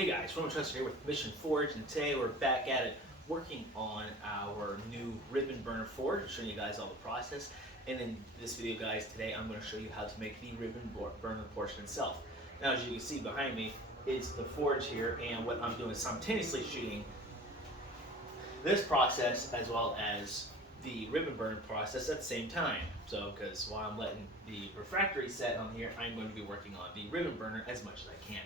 Hey guys, Roman Trust here with Mission Forge, and today we're back at it working on our new ribbon burner forge, showing you guys all the process. And in this video guys, today I'm going to show you how to make the ribbon burner portion itself. Now as you can see behind me is the forge here, and what I'm doing is simultaneously shooting this process as well as the ribbon burner process at the same time. So because while I'm letting the refractory set on here, I'm going to be working on the ribbon burner as much as I can.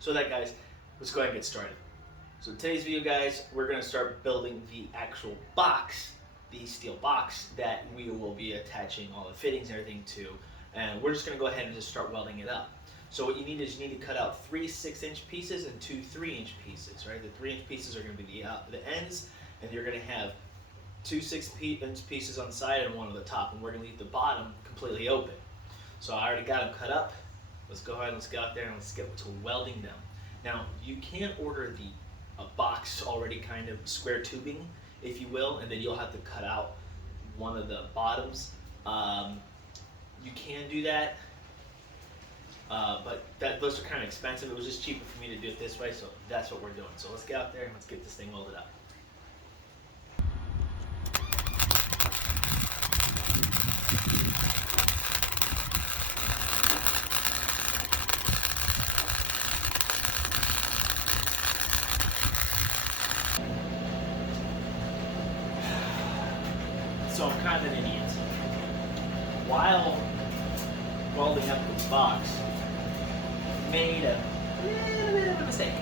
So that guys, let's go ahead and get started. So in today's video guys, we're going to start building the actual box, the steel box that we will be attaching all the fittings and everything to, and we're just going to go ahead and just start welding it up. So what you need is you need to cut out 3 6-inch pieces and 2 3-inch pieces, right? The 3-inch pieces are going to be the ends, and you're going to have 2 6-inch pieces on the side and 1 on the top, and we're going to leave the bottom completely open. So I already got them cut up. Let's go ahead and let's get out there and let's get to welding them. Now you can order a box already kind of square tubing, if you will, and then you'll have to cut out one of the bottoms. You can do that, but those are kind of expensive. It was just cheaper for me to do it this way, so that's what we're doing. So let's get out there and let's get this thing welded up. So I'm kind of an idiot. While welding up this box, made a little bit of a mistake.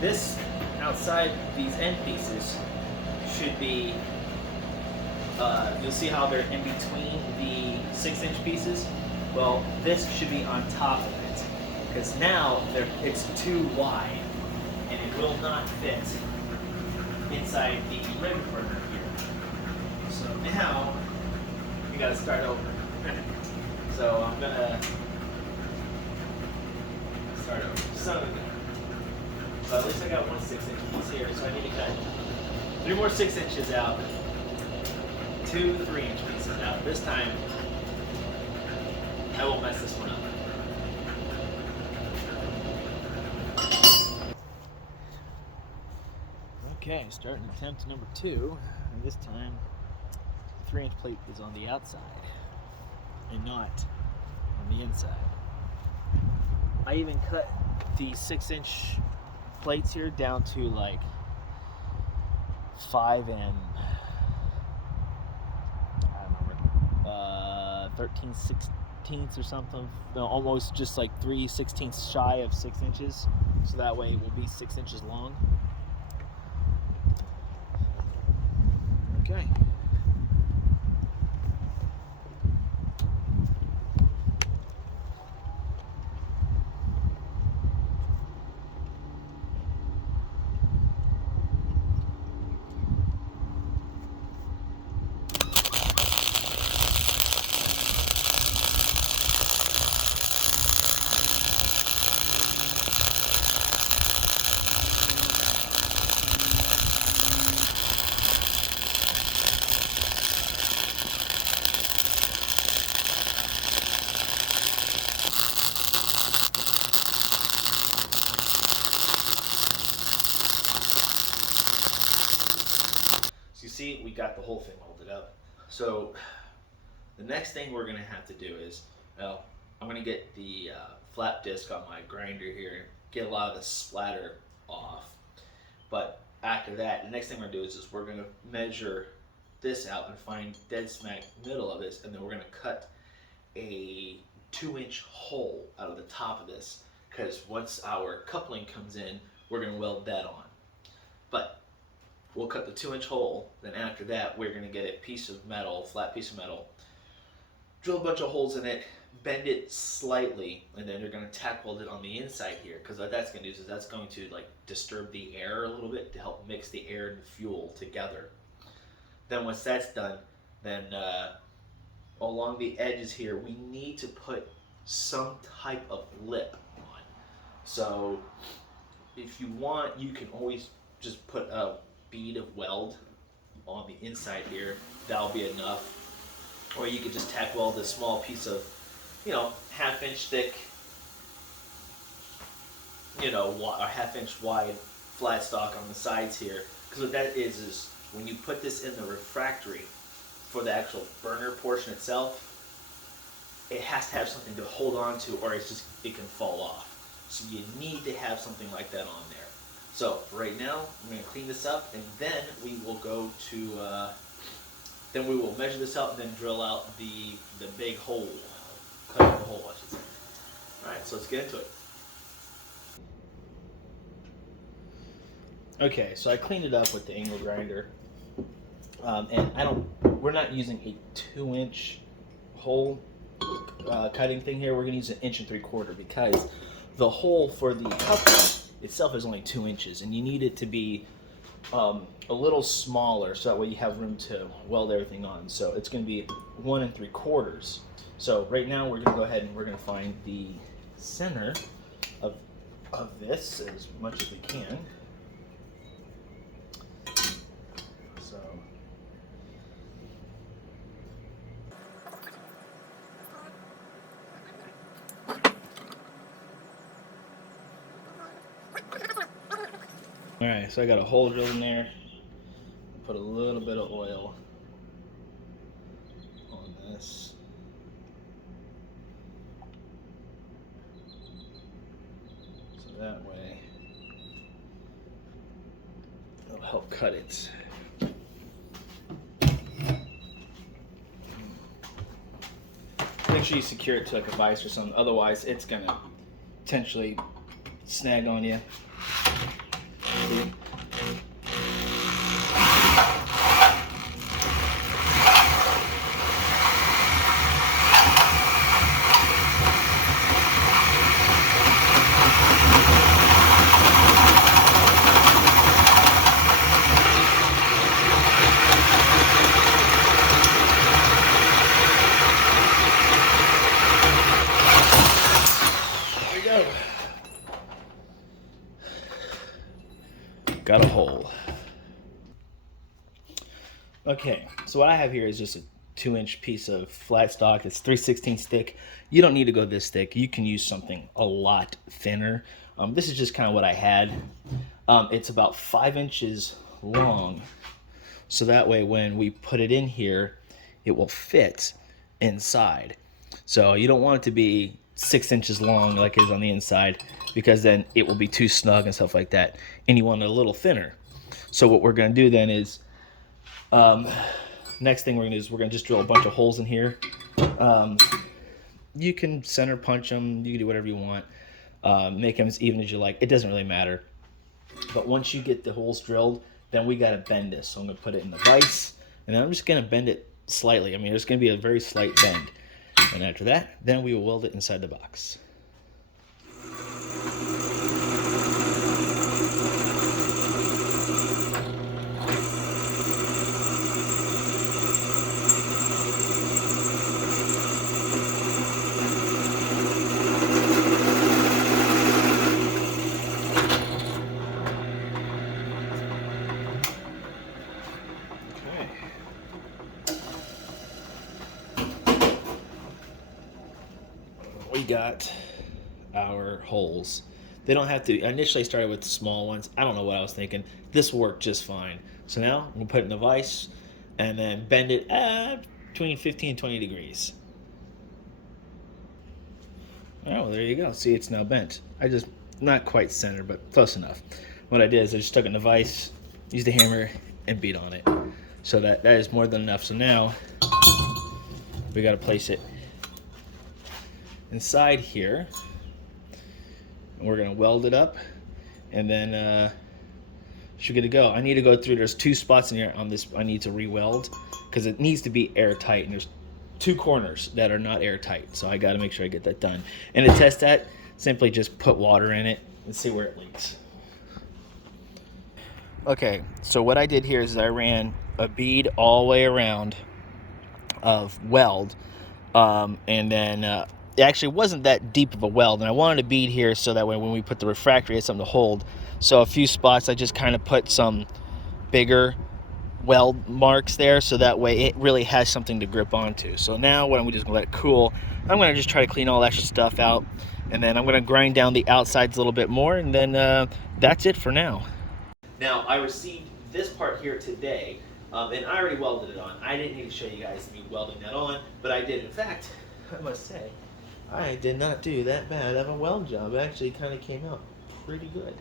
This outside, these end pieces should be, you'll see how they're in between the 6-inch pieces? Well, this should be on top of it, because now it's too wide, and it will not fit inside the ribbon burner here. So now, we gotta start over. So I'm gonna start over. So at least I got 1 6-inch piece here, so I need to cut 3 more 6 inches out, 2 3-inch pieces out. This time, I won't mess this one up. Okay, starting attempt number 2, and this time the 3-inch plate is on the outside and not on the inside. I even cut the 6-inch plates here down to like 5 and 13/16 or something. No, almost just like 3/16 shy of 6 inches. So that way it will be 6 inches long. Okay. You see, we got the whole thing welded up. So the next thing we're going to have to do is, well, I'm going to get the flap disc on my grinder here, get a lot of the splatter off. But after that, the next thing we're going to do is we're going to measure this out and find dead smack middle of this, and then we're going to cut a 2-inch hole out of the top of this, because once our coupling comes in, we're going to weld that on. But we'll cut the 2-inch hole, then after that we're going to get a piece of metal, flat piece of metal, drill a bunch of holes in it, bend it slightly, and then you're going to tack weld it on the inside here, because what that's going to do is that's going to like disturb the air a little bit to help mix the air and the fuel together. Then once that's done, then along the edges here we need to put some type of lip on. So if you want, you can always just put a bead of weld on the inside here. That'll be enough. Or you could just tack weld a small piece of, 1/2 inch thick a half-inch wide flat stock on the sides here. Because what that is when you put this in the refractory for the actual burner portion itself, it has to have something to hold on to, or it can fall off. So you need to have something like that on there. So right now, I'm going to clean this up, and then we will go to, then we will measure this out and then drill out the big hole, cut out the hole, I should say. All right, so let's get into it. Okay, so I cleaned it up with the angle grinder, and we're not using a 2-inch hole cutting thing here. We're going to use an 1 3/4 because the hole for the coupler itself is only 2 inches, and you need it to be a little smaller so that way you have room to weld everything on. So it's going to be 1 3/4. So right now we're going to go ahead and we're going to find the center of this as much as we can. So all right, so I got a hole drilled in there. Put a little bit of oil on this. So that way it'll help cut it. Make sure you secure it to like a vise or something, otherwise it's gonna potentially snag on you. Got a hole. Okay, so what I have here is just a 2-inch piece of flat stock. It's 3/16 thick. You don't need to go this thick. You can use something a lot thinner. This is just kind of what I had. It's about 5 inches long, so that way when we put it in here, it will fit inside. So you don't want it to be 6 inches long like it is on the inside, because then it will be too snug and stuff like that, and you want it a little thinner. So what we're going to do then is, next thing we're going to do is we're going to just drill a bunch of holes in here. You can center punch them, you can do whatever you want, make them as even as you like, it doesn't really matter. But once you get the holes drilled, then we got to bend this. So I'm going to put it in the vise, and then I'm just going to bend it slightly. I mean, there's going to be a very slight bend. And after that, then we will weld it inside the box. We got our holes. They don't have to, I initially started with the small ones. I don't know what I was thinking. This worked just fine. So now we'll put it in the vise and then bend it between 15 and 20 degrees. Oh, well, there you go. See, it's now bent. Not quite centered, but close enough. What I did is I just took it in the vise, used a hammer, and beat on it. So that is more than enough. So now we got to place it inside here, and we're going to weld it up, and then should get to go. I need to go through, there's 2 spots in here on this I need to re-weld because it needs to be airtight, and there's 2 corners that are not airtight, so I got to make sure I get that done. And to test that, simply just put water in it and see where it leaks. Okay, so what I did here is I ran a bead all the way around of weld, and then it actually wasn't that deep of a weld, and I wanted a bead here so that way when we put the refractory, it's something to hold. So a few spots I just kind of put some bigger weld marks there, so that way it really has something to grip onto. So now what I'm just gonna let it cool. I'm gonna just try to clean all that extra stuff out, And then I'm going to grind down the outsides a little bit more, and then that's it for now. Now, I received this part here today, and I already welded it on. I didn't need to show you guys me welding that on, but I did. In fact, I must say, I did not do that bad of a weld job. It actually kind of came out pretty good.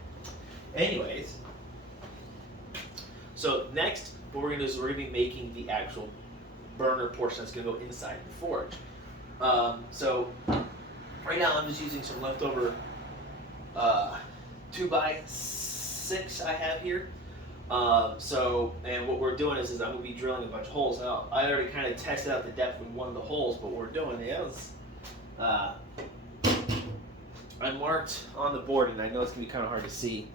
Anyways, so next, what we're going to do is we're going to be making the actual burner portion that's going to go inside the forge. So right now I'm just using some leftover 2x6 I have here. And what we're doing is I'm going to be drilling a bunch of holes. Now, I already kind of tested out the depth of one of the holes, but what we're doing is I marked on the board, and I know it's going to be kind of hard to see.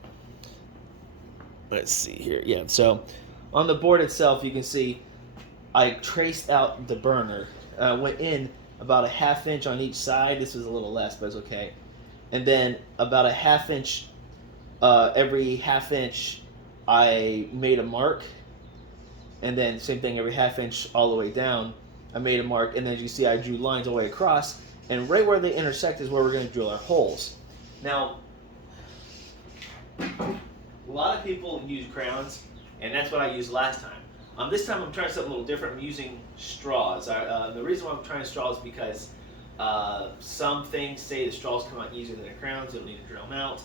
Let's see here. Yeah, so on the board itself, you can see I traced out the burner. Went in about a 1/2 inch on each side. This was a little less, but it's okay. And then about a 1/2 inch, every 1/2 inch, I made a mark. And then same thing, every 1/2 inch all the way down, I made a mark. And then as you see, I drew lines all the way across. And right where they intersect is where we're going to drill our holes. Now, a lot of people use crowns, and that's what I used last time. This time I'm trying something a little different. I'm using straws. The reason why I'm trying straws is because some things say the straws come out easier than the crowns. You don't need to drill them out.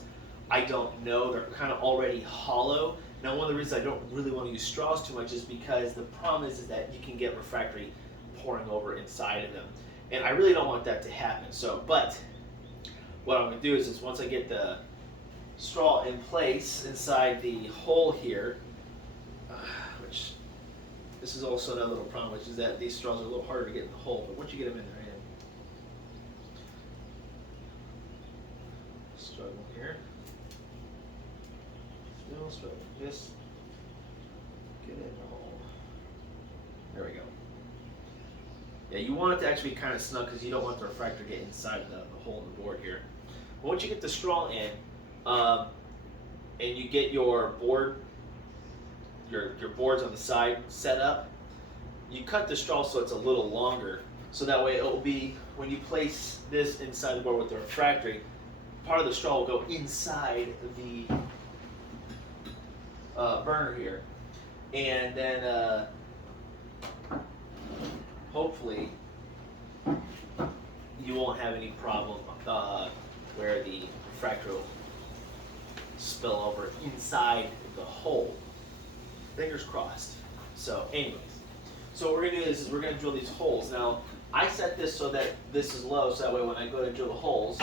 I don't know. They're kind of already hollow. Now, one of the reasons I don't really want to use straws too much is because the problem is that you can get refractory pouring over inside of them. And I really don't want that to happen. But what I'm going to do is once I get the straw in place inside the hole here, which this is also another little problem, which is that these straws are a little harder to get in the hole, but once you get them in there, struggle here, still struggle, just get in the hole. There we go. Yeah, you want it to actually be kind of snug because you don't want the refractor to get inside the hole in the board here. But once you get the straw in, and you get your board, your boards on the side set up, you cut the straw so it's a little longer, so that way it will be, when you place this inside the board with the refractory, part of the straw will go inside the burner here, and then hopefully you won't have any problem where the refractor will spill over inside the hole. Fingers crossed. So anyways, so what we're going to do is we're going to drill these holes. Now, I set this so that this is low, so that way when I go to drill the holes,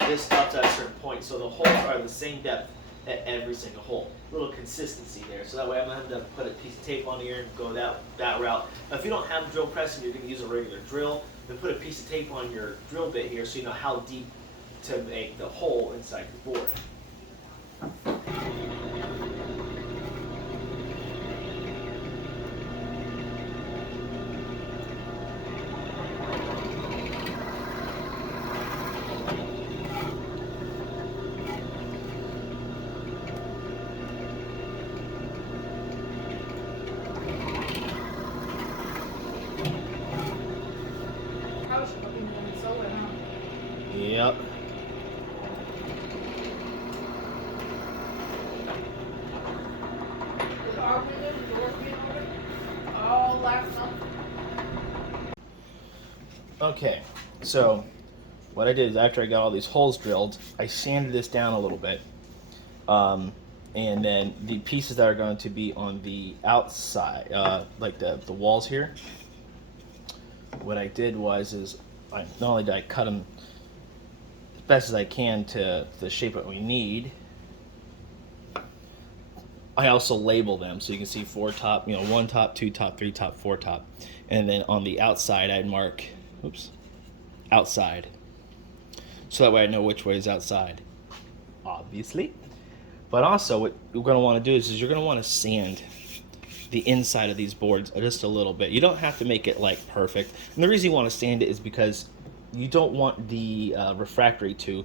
this stops at a certain point. So the holes are the same depth at every single hole. A little consistency there. So that way I'm going to have to put a piece of tape on here and go that route. Now, if you don't have a drill press and you're going to use a regular drill, then put a piece of tape on your drill bit here so you know how deep to make the hole inside the board. Yep. Okay, so what I did is after I got all these holes drilled, I sanded this down a little bit. And then the pieces that are going to be on the outside, like the walls here, what I did was not only did I cut them as best as I can to the shape that we need, I also label them so you can see 4 top, 1 top, 2 top, 3 top, 4 top, and then on the outside I'd mark, outside, so that way I know which way is outside, obviously. But also what you're going to want to do is you're going to want to sand the inside of these boards just a little bit. You don't have to make it like perfect, and the reason you want to sand it is because you don't want the refractory to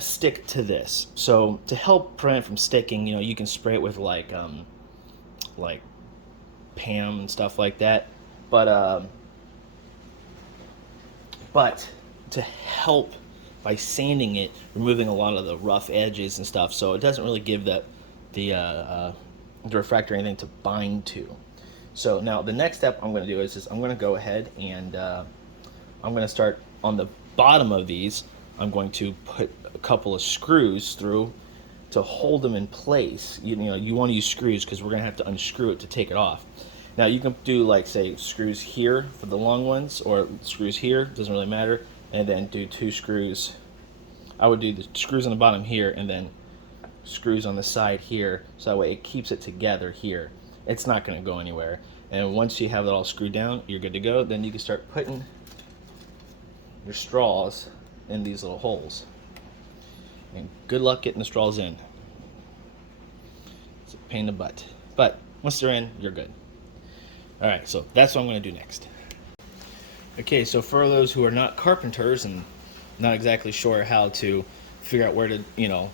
stick to this. So to help prevent it from sticking, you can spray it with like Pam and stuff like that. But to help by sanding it, removing a lot of the rough edges and stuff, so it doesn't really give the refractor anything to bind to. So now the next step I'm going to do is I'm going to go ahead and I'm going to start on the bottom of these. I'm going to put a couple of screws through to hold them in place. You know, you want to use screws because we're going to have to unscrew it to take it off. Now you can do, like, say, screws here for the long ones, or screws here, doesn't really matter, and then do 2 screws. I would do the screws on the bottom here and then screws on the side here, so that way it keeps it together here. It's not going to go anywhere. And once you have it all screwed down, you're good to go. Then you can start putting your straws in these little holes. And good luck getting the straws in. It's a pain in the butt. But once they're in, you're good. Alright, so that's what I'm going to do next. Okay, so for those who are not carpenters and not exactly sure how to figure out where to, you know,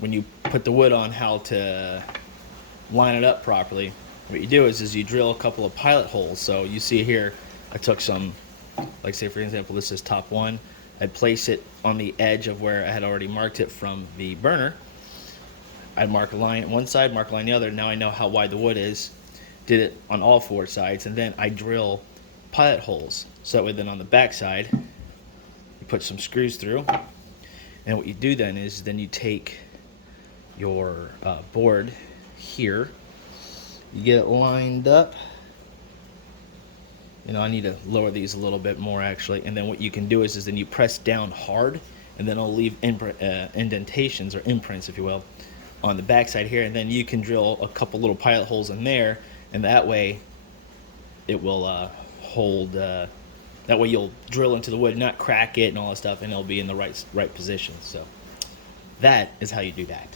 when you put the wood on, how to line it up properly, what you do is you drill a couple of pilot holes. So you see here, I took some, like, say for example, this is top 1. I place it on the edge of where I had already marked it from the burner. I mark a line one side, mark a line the other. Now I know how wide the wood is. Did it on all 4 sides, and then I drill pilot holes. So that way then on the back side, you put some screws through. And what you do then is then you take your board here, you get it lined up. You know, I need to lower these a little bit more actually. And then what you can do is then you press down hard, and then it'll leave indentations or imprints, if you will, on the back side here. And then you can drill a couple little pilot holes in there, and that way it will hold. That way you'll drill into the wood, not crack it and all that stuff, and it'll be in the right position. So that is how you do that.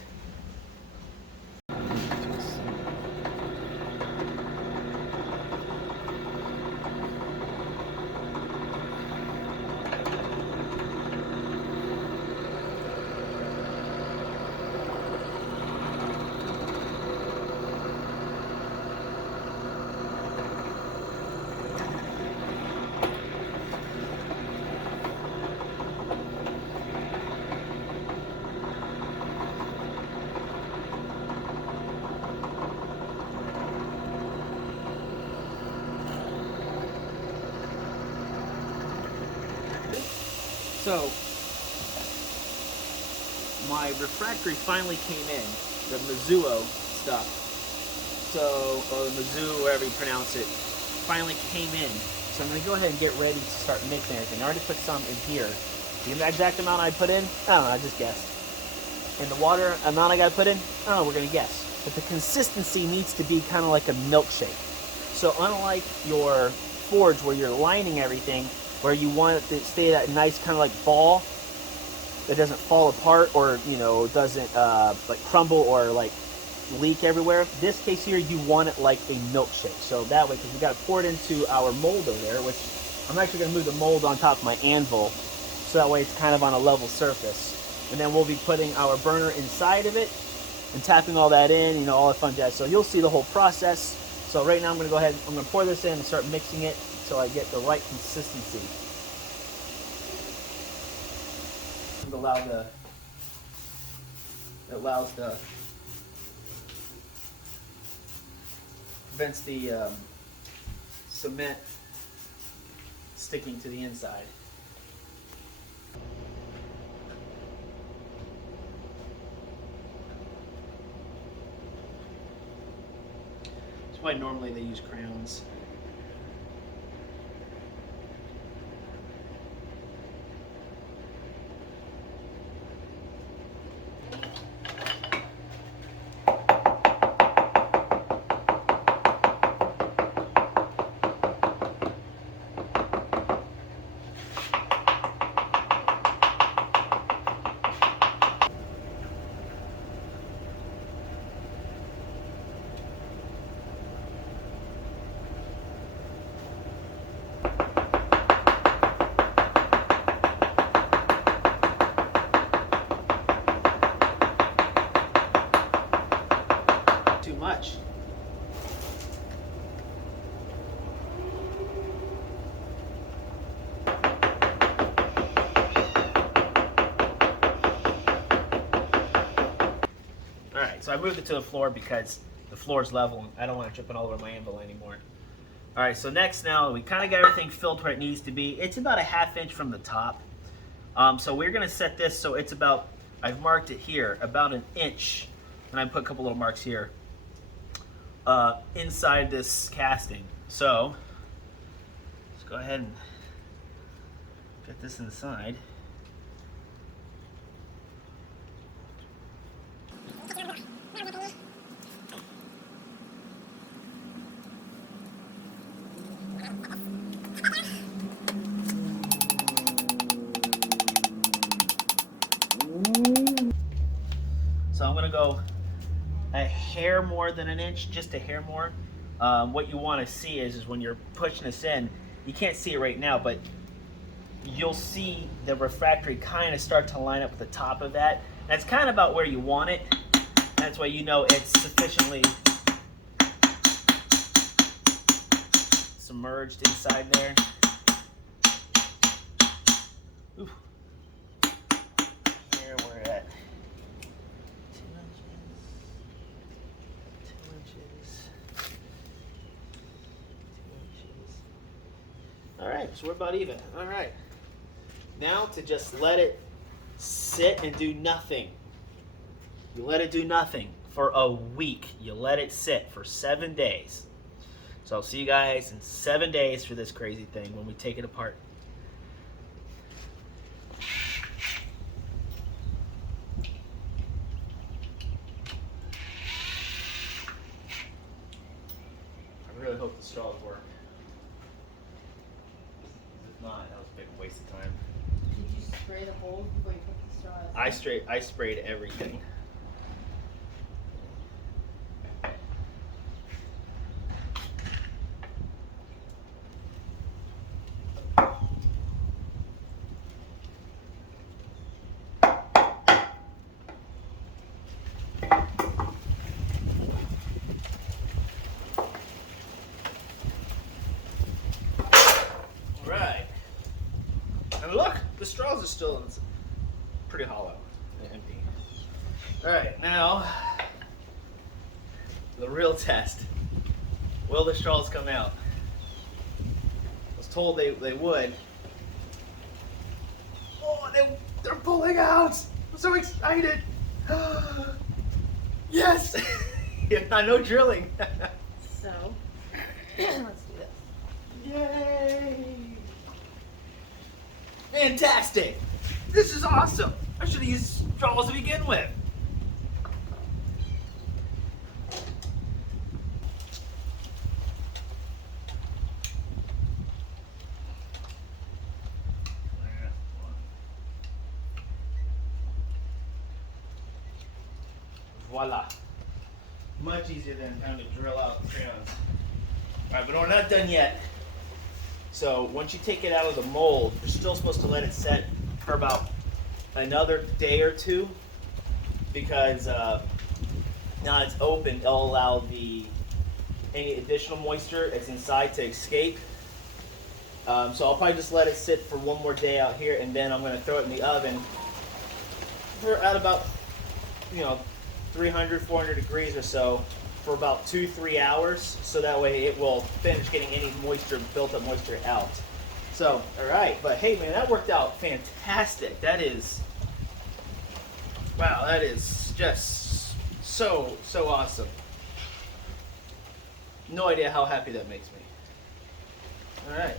So, my refractory finally came in, the Mizuo stuff. So, or the Mizzou, wherever you pronounce it, finally came in. So I'm going to go ahead and get ready to start mixing everything. I already put some in here. The exact amount I put in, I don't know, I just guessed. And the water amount I got to put in, I don't know, we're going to guess. But the consistency needs to be kind of like a milkshake. So unlike your forge where you're lining everything, where you want it to stay that nice kind of like ball that doesn't fall apart, or, you know, doesn't like crumble or like leak everywhere. This case here, you want it like a milkshake. So that way, because we got to pour it into our mold over there, which I'm actually going to move the mold on top of my anvil, so that way it's kind of on a level surface. And then we'll be putting our burner inside of it and tapping all that in, you know, all that fun jazz. So you'll see the whole process. So right now I'm going to go ahead, I'm going to pour this in and start mixing it so I get the right consistency. It allows the prevents the cement sticking to the inside. That's why normally they use crayons. So I moved it to the floor because the floor is level and I don't want it dripping all over my anvil anymore. All right, so next now we kind of got everything filled where it needs to be. It's about a 1/2 inch from the top. So we're gonna set this so it's about, I've marked it here, about 1 inch, and I put a couple little marks here, inside this casting. So let's go ahead and get this inside. So I'm gonna go a hair more than 1 inch, just a hair more. What you want to see is when you're pushing this in, you can't see it right now, but you'll see the refractory kind of start to line up with the top of that. That's kind of about where you want it. That's why you know it's sufficiently submerged inside there. Ooh. Here we're at 2 inches. All right, so we're about even. All right. Now to just let it sit and do nothing. You let it do nothing for a week. You let it sit for 7 days. So I'll see you guys in 7 days for this crazy thing when we take it apart. I really hope the straws work. If not, that was a big waste of time. Did you spray the holes before you put the straws? I sprayed everything. And look, the straws are still pretty hollow and empty. All right, now the real test. Will the straws come out? I was told they would. Oh, they're pulling out! I'm so excited! Yes! Yeah, no drilling. So, let's do this. Yay! Fantastic! This is awesome! I should have used straws to begin with. Voila. Much easier than having to drill out the crayons. Alright, but we're not done yet. So once you take it out of the mold, you're still supposed to let it set for about another day or two, because now it's open, it'll allow any additional moisture that's inside to escape. So I'll probably just let it sit for one more day out here, and then I'm going to throw it in the oven for at about 300, 400 degrees or so for about 2-3 hours, so that way it will finish getting any built up moisture out. So, all right, but hey man, that worked out fantastic. That is, wow, that is just so awesome. No idea how happy that makes me. All right.